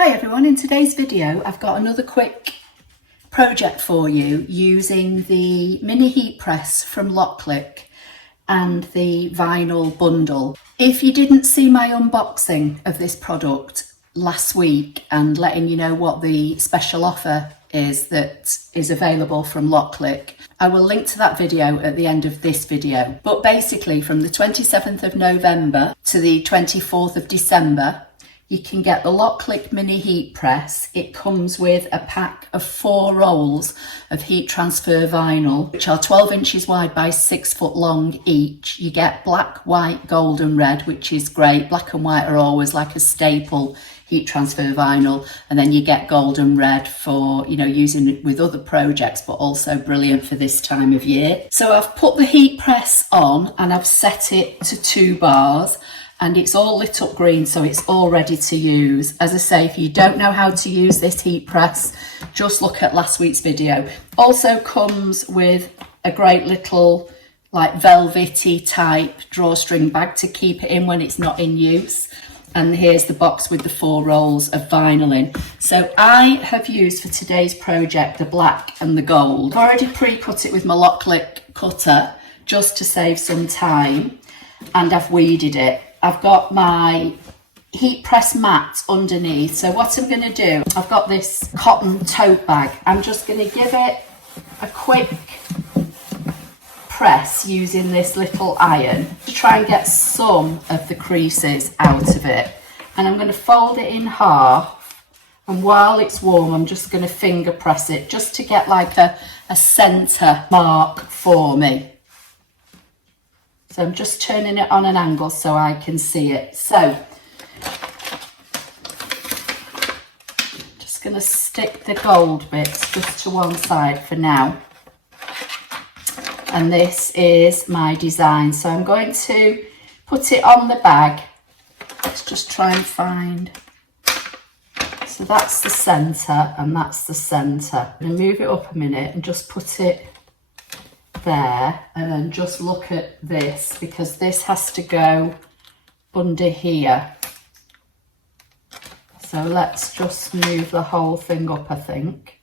Hi everyone, in today's video I've got another quick project for you using the mini heat press from Loklik and the vinyl bundle. If you didn't see my unboxing of this product last week and letting you know what the special offer is that is available from Loklik, I will link to that video at the end of this video. But basically from the 27th of November to the 24th of December, you can get the Loklik mini heat press. It comes with a pack of 4 rolls of heat transfer vinyl, which are 12 inches wide by 6 foot long each. You get black, white, gold and red, which is great. Black and white are always like a staple heat transfer vinyl. And then you get gold and red for, using it with other projects, but also brilliant for this time of year. So I've put the heat press on and I've set it to 2 bars. And it's all lit up green, so it's all ready to use. As I say, if you don't know how to use this heat press, just look at last week's video. Also comes with a great little like velvety type drawstring bag to keep it in when it's not in use. And here's the box with the 4 rolls of vinyl in. So I have used for today's project the black and the gold. I've already pre-cut it with my Loklik cutter just to save some time, and I've weeded it. I've got my heat press mat underneath. So what I'm going to do, I've got this cotton tote bag. I'm just going to give it a quick press using this little iron to try and get some of the creases out of it. And I'm going to fold it in half. And while it's warm, I'm just going to finger press it just to get like a centre mark for me. So I'm just turning it on an angle so I can see it. So just going to stick the gold bits just to one side for now. And this is my design. So I'm going to put it on the bag. Let's just try and find. So that's the centre and that's the centre. I'm going to move it up a minute and just put it there, and then just look at this, because this has to go under here. So let's just move the whole thing up, I think.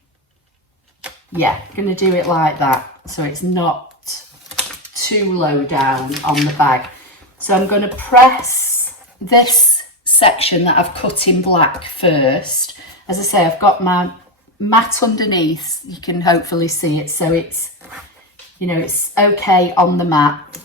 Yeah, I'm going to do it like that so it's not too low down on the bag. So I'm going to press this section that I've cut in black first. As I say, I've got my mat underneath. You can hopefully see it, so it's it's okay on the mat.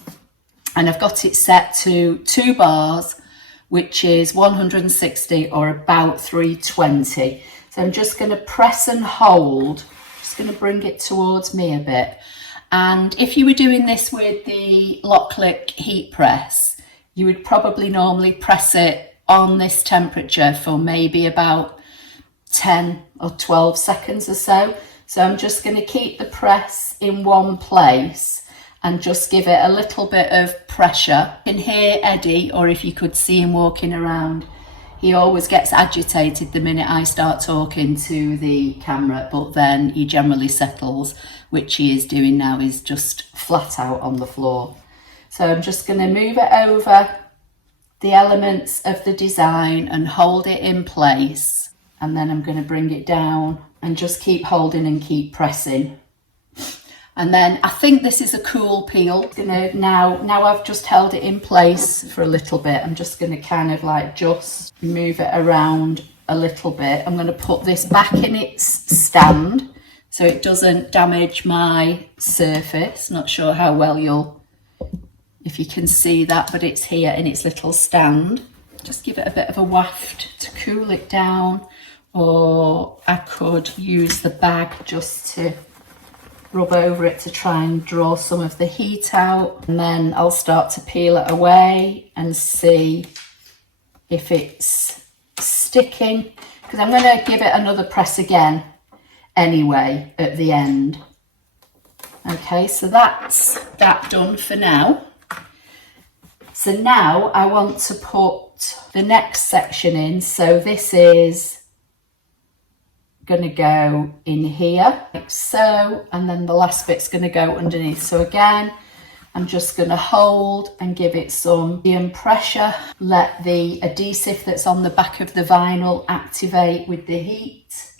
And I've got it set to 2 bars, which is 160 or about 320. So I'm just going to press and hold. Just going to bring it towards me a bit. And if you were doing this with the Loklik heat press, you would probably normally press it on this temperature for maybe about 10 or 12 seconds or so. So I'm just going to keep the press in one place and just give it a little bit of pressure. You can hear Eddie, or if you could see him walking around, he always gets agitated the minute I start talking to the camera, but then he generally settles, which he is doing now, is just flat out on the floor. So I'm just going to move it over the elements of the design and hold it in place. And then I'm going to bring it down and just keep holding and keep pressing. And then I think this is a cool peel. Now I've just held it in place for a little bit. I'm just going to kind of like just move it around a little bit. I'm going to put this back in its stand so it doesn't damage my surface. Not sure how well if you can see that, but it's here in its little stand. Just give it a bit of a waft to cool it down. Or I could use the bag just to rub over it to try and draw some of the heat out. And then I'll start to peel it away and see if it's sticking, because I'm going to give it another press again anyway at the end. Okay, so that's that done for now. So now I want to put the next section in. So this is going to go in here like so, and then the last bit's going to go underneath. So again, I'm just going to hold and give it some medium pressure. Let the adhesive that's on the back of the vinyl activate with the heat.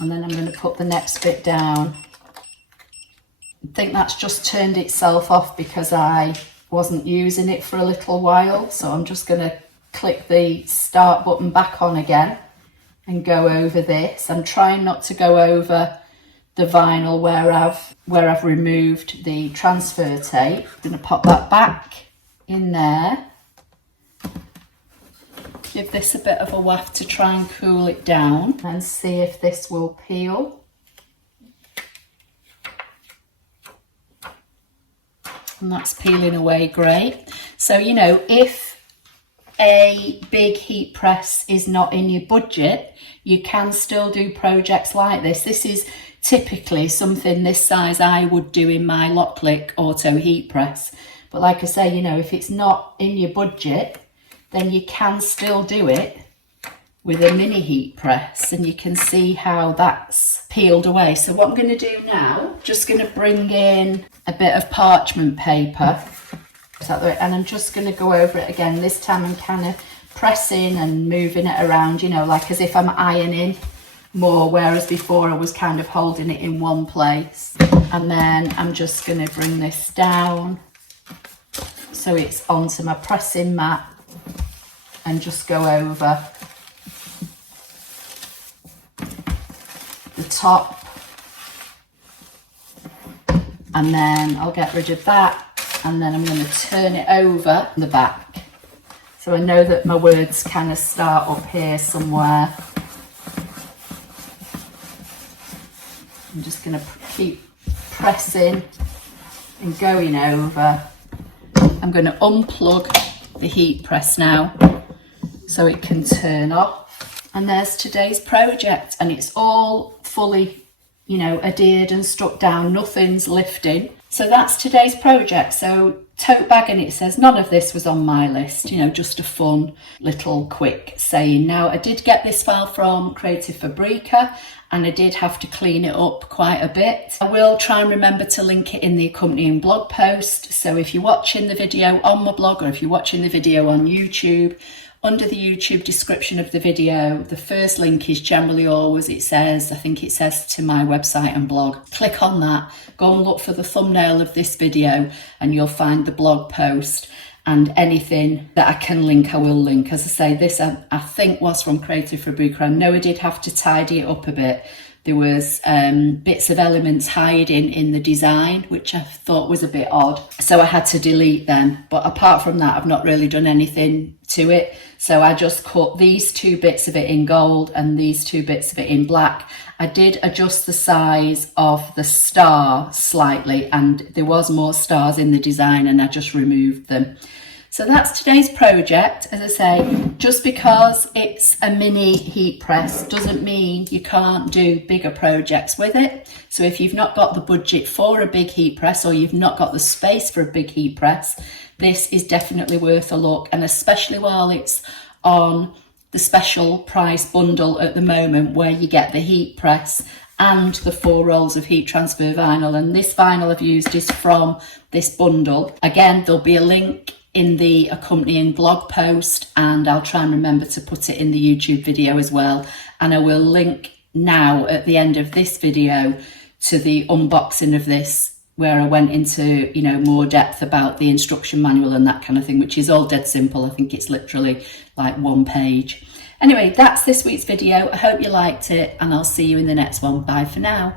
And then I'm going to put the next bit down. I think that's just turned itself off because I wasn't using it for a little while. So I'm just going to click the start button back on again and go over this. I'm trying not to go over the vinyl where I've removed the transfer tape. I'm going to pop that back in there. Give this a bit of a waft to try and cool it down and see if this will peel. And that's peeling away great. So, you know, if a big heat press is not in your budget, you can still do projects like this. This is typically something this size I would do in my Loklik auto heat press. But like I say, you know, if it's not in your budget, then you can still do it with a mini heat press, and you can see how that's peeled away. So what I'm going to do now, just going to bring in a bit of parchment paper, and I'm just going to go over it again. This time I'm kind of pressing and moving it around, you know, like as if I'm ironing more, whereas before I was kind of holding it in one place. And then I'm just going to bring this down so it's onto my pressing mat, and just go over the top, and then I'll get rid of that, and then I'm going to turn it over the back. So I know that my words kind of start up here somewhere. I'm just going to keep pressing and going over. I'm going to unplug the heat press now so it can turn off. And there's today's project, and it's all fully, you know, adhered and stuck down, nothing's lifting. So that's today's project. So tote bag, and it says none of this was on my list, you know, just a fun little quick saying. Now I did get this file from Creative Fabrica, and I did have to clean it up quite a bit. I will try and remember to link it in the accompanying blog post. So if you're watching the video on my blog, or if you're watching the video on YouTube, under the YouTube description of the video, the first link is generally always, it says, I think it says to my website and blog. Click on that, go and look for the thumbnail of this video, and you'll find the blog post. And anything that I can link, I will link. As I say, this I think was from Creative Fabrica. I know I did have to tidy it up a bit. There was bits of elements hiding in the design, which I thought was a bit odd. So I had to delete them. But apart from that, I've not really done anything to it. So I just cut these two bits of it in gold and these two bits of it in black. I did adjust the size of the star slightly, and there was more stars in the design, and I just removed them. So that's today's project. As I say, just because it's a mini heat press doesn't mean you can't do bigger projects with it. So if you've not got the budget for a big heat press, or you've not got the space for a big heat press, this is definitely worth a look. And especially while it's on the special price bundle at the moment, where you get the heat press and the 4 rolls of heat transfer vinyl. And this vinyl I've used is from this bundle. Again, there'll be a link in the accompanying blog post, and I'll try and remember to put it in the YouTube video as well. And I will link now at the end of this video to the unboxing of this, where I went into, you know, more depth about the instruction manual and that kind of thing, which is all dead simple. I think it's literally like 1 page. Anyway, that's this week's video. I hope you liked it, and I'll see you in the next one. Bye for now.